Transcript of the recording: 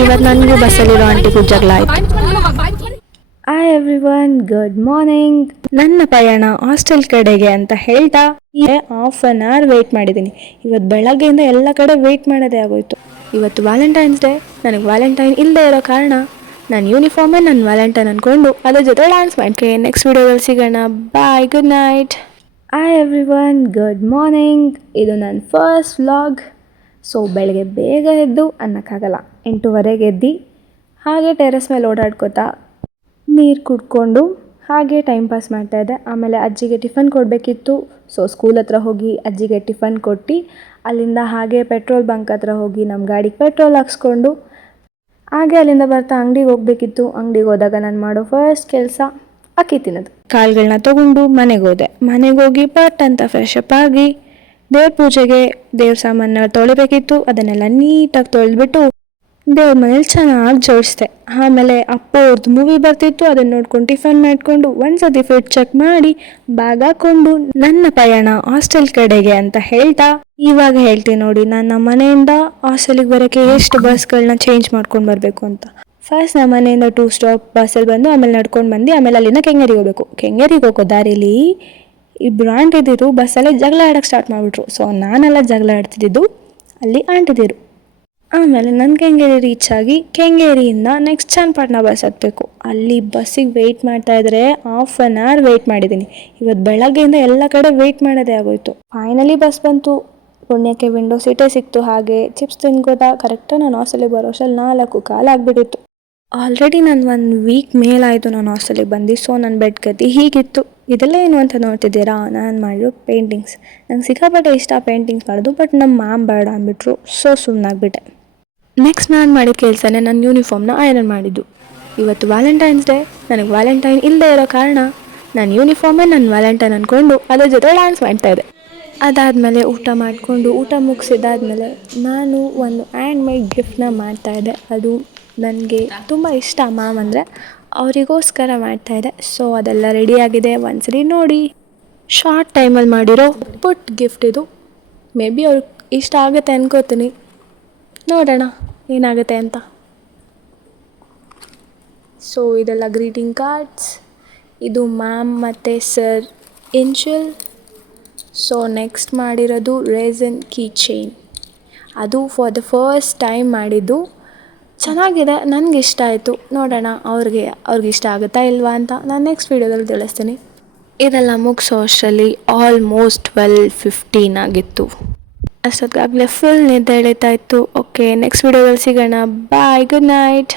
ಇವತ್ತು ನನಗೂ ಬಸ್ಸಲ್ಲಿರೋ ಆಂಟಿಗೂ ಜಗಳ ಆಯಿತು. Hi everyone, good morning. ನನ್ನ ಪಯಣ ಹಾಸ್ಟೆಲ್ ಕಡೆಗೆ ಅಂತ ಹೇಳ್ತಾ ಹಾಫ್ ಅನ್ ಅವರ್ ವೆಯ್ಟ್ ಮಾಡಿದ್ದೀನಿ. ಇವತ್ತು ಬೆಳಗ್ಗೆಯಿಂದ ಎಲ್ಲ ಕಡೆ ವೆಯ್ಟ್ ಮಾಡೋದೇ ಆಗೋಯ್ತು. ಇವತ್ತು ವ್ಯಾಲೆಂಟೈನ್ಸ್ ಡೇ. ನನಗೆ ವ್ಯಾಲೆಂಟೈನ್ ಇಲ್ಲದೆ ಇರೋ ಕಾರಣ ನಾನು ಯೂನಿಫಾರ್ಮೇ ನನ್ನ ವ್ಯಾಲೆಂಟೈನ್ ಅಂದ್ಕೊಂಡು ಅದ್ರ ಜೊತೆ ಡ್ಯಾನ್ಸ್ ಮಾಡ್ತೀನಿ. ನೆಕ್ಸ್ಟ್ ವಿಡಿಯೋದಲ್ಲಿ ಸಿಗೋಣ. Bye, good night. Hi everyone, good morning. ಇದು ನನ್ನ ಫಸ್ಟ್ ವ್ಲಾಗ್. ಸೊ ಬೆಳಗ್ಗೆ ಬೇಗ ಎದ್ದು ಅನ್ನೋಕ್ಕಾಗಲ್ಲ, 8:30ಗೆ ಎದ್ದು ಹಾಗೆ ಟೆರೆಸ್ ಮೇಲೆ ಓಡಾಡ್ಕೋತಾ ನೀರು ಕುಡ್ಕೊಂಡು ಹಾಗೆ ಟೈಮ್ ಪಾಸ್ ಮಾಡ್ತಾಯಿದ್ದೆ. ಆಮೇಲೆ ಅಜ್ಜಿಗೆ ಟಿಫನ್ ಕೊಡಬೇಕಿತ್ತು. ಸೊ ಸ್ಕೂಲ್ ಹತ್ರ ಹೋಗಿ ಅಜ್ಜಿಗೆ ಟಿಫನ್ ಕೊಟ್ಟು ಅಲ್ಲಿಂದ ಹಾಗೆ ಪೆಟ್ರೋಲ್ ಬಂಕ್ ಹತ್ರ ಹೋಗಿ ನಮ್ಮ ಗಾಡಿಗೆ ಪೆಟ್ರೋಲ್ ಹಾಕ್ಸ್ಕೊಂಡು ಹಾಗೆ ಅಲ್ಲಿಂದ ಬರ್ತಾ ಅಂಗಡಿಗೆ ಹೋಗಬೇಕಿತ್ತು. ಅಂಗಡಿಗೆ ಹೋದಾಗ ನಾನು ಮಾಡೋ ಫಸ್ಟ್ ಕೆಲಸ ಅಕ್ಕಿ ತಿನ್ನೋದು. ಕಾಳುಗಳನ್ನ ತೊಗೊಂಡು ಮನೆಗೆ ಹೋದೆ. ಮನೆಗೆ ಹೋಗಿ ಪಟ್ ಅಂತ ಫ್ರೆಶ್ ಅಪ್ ಆಗಿ ದೇವ್ರ ಪೂಜೆಗೆ ದೇವ್ರ ಸಾಮಾನು ತೊಳಿಬೇಕಿತ್ತು. ಅದನ್ನೆಲ್ಲ ನೀಟಾಗಿ ತೊಳೆದ್ಬಿಟ್ಟು ದೇವ್ರ ಮನೇಲಿ ಚೆನ್ನಾಗಿ ಜೋಡಿಸ್ದೆ. ಆಮೇಲೆ ಅಪ್ಪವ್ರದ್ದು ಮೂವಿ ಬರ್ತಿತ್ತು, ಅದನ್ನು ನೋಡ್ಕೊಂಡು ಟಿಫನ್ ಮಾಡಿಕೊಂಡು ಒಂದ್ಸತಿ ಫಿಟ್ ಚೆಕ್ ಮಾಡಿ ಬ್ಯಾಗ್ ಹಾಕ್ಕೊಂಡು ನನ್ನ ಪಯಣ ಹಾಸ್ಟೆಲ್ ಕಡೆಗೆ ಅಂತ ಹೇಳ್ತಾ ಇವಾಗ ಹೇಳ್ತೀನಿ ನೋಡಿ, ನನ್ನ ಮನೆಯಿಂದ ಹಾಸ್ಟೆಲಿಗೆ ಬರೋಕ್ಕೆ ಎಷ್ಟು ಬಸ್ಗಳನ್ನ ಚೇಂಜ್ ಮಾಡ್ಕೊಂಡು ಬರಬೇಕು ಅಂತ. ಫಸ್ಟ್ ನಮ್ಮ ಮನೆಯಿಂದ 2 ಸ್ಟಾಪ್ ಬಸ್ಸಲ್ಲಿ ಬಂದು ಆಮೇಲೆ ನಡ್ಕೊಂಡು ಬಂದು ಆಮೇಲೆ ಅಲ್ಲಿಂದ ಕೆಂಗೇರಿಗೆ ಹೋಗಬೇಕು. ಕೆಂಗೇರಿಗೆ ಹೋಗೋ ದಾರಿಲಿ ಇಬ್ಬರು ಆಂಟಿದಿರು ಬಸ್ಸಲ್ಲೇ ಜಗಳ ಆಡೋಕ್ಕೆ ಸ್ಟಾರ್ಟ್ ಮಾಡಿಬಿಟ್ರು. ಸೊ ನಾನೆಲ್ಲ ಜಗಳ ಆಡ್ತಿದ್ದು ಅಲ್ಲಿ ಆಂಟಿದಿರು. ಆಮೇಲೆ ನನ್ನ ಕೆಂಗೇರಿ ರೀಚ್ ಆಗಿ ಕೆಂಗೇರಿಯಿಂದ ನೆಕ್ಸ್ಟ್ ಚನ್ನಪಟ್ಟಣ ಬಸ್ ಹತ್ತಬೇಕು. ಅಲ್ಲಿ ಬಸ್ಸಿಗೆ ವೆಯ್ಟ್ ಮಾಡ್ತಾಯಿದ್ರೆ ಹಾಫ್ ಅನ್ ಅವರ್ ವೆಯ್ಟ್ ಮಾಡಿದ್ದೀನಿ. ಇವತ್ತು ಬೆಳಗ್ಗೆಯಿಂದ ಎಲ್ಲ ಕಡೆ ವೆಯ್ಟ್ ಮಾಡೋದೇ ಆಗೋಯ್ತು. ಫೈನಲಿ ಬಸ್ ಬಂತು. ಪುಣ್ಯಕ್ಕೆ ವಿಂಡೋ ಸೀಟೇ ಸಿಕ್ತು. ಹಾಗೆ ಚಿಪ್ಸ್ ತಿನ್ಕೋತಾ ಕರೆಕ್ಟಾಗಿ ನಾನು ಹಾಸ್ಟೆಲಿಗೆ ಬರೋ ಅಷ್ಟರಲ್ಲಿ 4 ಕಾಲು ಆಗಿಬಿಟ್ಟಿತ್ತು. ಆಲ್ರೆಡಿ ನಾನು 1 ವೀಕ್ ಮೇಲಾಯಿತು ನಾನು ಹಾಸ್ಟೆಲಿಗೆ ಬಂದು. ಸೊ ನನ್ನ ಬೆಡ್ ಗತಿ ಹೀಗಿತ್ತು. ಇದೆಲ್ಲ ಏನು ಅಂತ ನೋಡ್ತಿದ್ದೀರಾ, ನಾನು ಮಾಡಿರೋ ಪೇಂಟಿಂಗ್ಸ್. ನಂಗೆ ಸಿಕ್ಕಾಪಟ್ಟೆ ಇಷ್ಟ ಪೇಂಟಿಂಗ್ಸ್ ಮಾಡೋದು, ಬಟ್ ನಮ್ಮ ಮ್ಯಾಮ್ ಬೇಡ ಅಂದ್ಬಿಟ್ರು. ಸೊ ಸುಮ್ಮನಾಗ್ಬಿಟ್ಟೆ. ನೆಕ್ಸ್ಟ್ ನಾನು ಮಾಡಿದ ಕೆಲಸನೇ ನನ್ನ ಯೂನಿಫಾರ್ಮ್ನ ಐರನ್ ಮಾಡಿದ್ದು. ಇವತ್ತು ವ್ಯಾಲೆಂಟೈನ್ಸ್ ಡೇ. ನನಗೆ ವ್ಯಾಲೆಂಟೈನ್ ಇಲ್ಲದೆ ಇರೋ ಕಾರಣ ನಾನು ಯೂನಿಫಾರ್ಮೇ ನನ್ನ ವ್ಯಾಲೆಂಟೈನ್ ಅಂದ್ಕೊಂಡು ಅದ್ರ ಜೊತೆ ಡ್ಯಾನ್ಸ್ ಮಾಡ್ತಾಯಿದ್ದೆ. ಅದಾದಮೇಲೆ ಊಟ ಮುಗಿಸಿದ್ದಾದಮೇಲೆ ನಾನು ಒಂದು ಹ್ಯಾಂಡ್ ಮೇಡ್ ಗಿಫ್ಟ್ನ ಮಾಡ್ತಾಯಿದ್ದೆ. ಅದು ನನಗೆ ತುಂಬ ಇಷ್ಟ ಮ್ಯಾಮ್ ಅಂದರೆ, ಅವರಿಗೋಸ್ಕರ ಮಾಡ್ತಾಯಿದ್ದೆ. ಸೊ ಅದೆಲ್ಲ ರೆಡಿಯಾಗಿದೆ, ಒಂದ್ಸರಿ ನೋಡಿ. ಶಾರ್ಟ್ ಟೈಮಲ್ಲಿ ಮಾಡಿರೋ ಪುಟ್ ಗಿಫ್ಟ್ ಇದು. ಮೇ ಬಿ ಅವ್ರಿಗೆ ಇಷ್ಟ ಆಗುತ್ತೆ ಅನ್ಕೋತೀನಿ, ನೋಡೋಣ ಏನಾಗುತ್ತೆ ಅಂತ. ಸೊ ಇದೆಲ್ಲ ಗ್ರೀಟಿಂಗ್ ಕಾರ್ಡ್ಸ್. ಇದು ಮ್ಯಾಮ್ ಮತ್ತು ಸರ್ ಇನ್ಶಿಯಲ್. ಸೊ ನೆಕ್ಸ್ಟ್ ಮಾಡಿರೋದು ರೇಸನ್ ಕೀ ಚೈನ್. ಅದು ಫಾರ್ ದ ಫಸ್ಟ್ ಟೈಮ್ ಮಾಡಿದ್ದು. ಚೆನ್ನಾಗಿದೆ, ನನಗೆ ಇಷ್ಟ ಆಯಿತು. ನೋಡೋಣ ಅವ್ರಿಗೆ ಇಷ್ಟ ಆಗುತ್ತಾ ಇಲ್ವಾ ಅಂತ ನಾನು ನೆಕ್ಸ್ಟ್ ವೀಡಿಯೋದಲ್ಲಿ ತಿಳಿಸ್ತೀನಿ. ಇದೆಲ್ಲ ಮುಗಿಸೋ ಅಷ್ಟರಲ್ಲಿ ಆಲ್ಮೋಸ್ಟ್ 12:15 ಆಗಿತ್ತು. ಅಷ್ಟೊತ್ತಿಗಾಗಲೇ ಫುಲ್ ನಿದ್ದೆ ಎಳೀತಾ ಇತ್ತು. ಓಕೆ, ನೆಕ್ಸ್ಟ್ ವೀಡಿಯೋದಲ್ಲಿ ಸಿಗೋಣ. Bye, good night.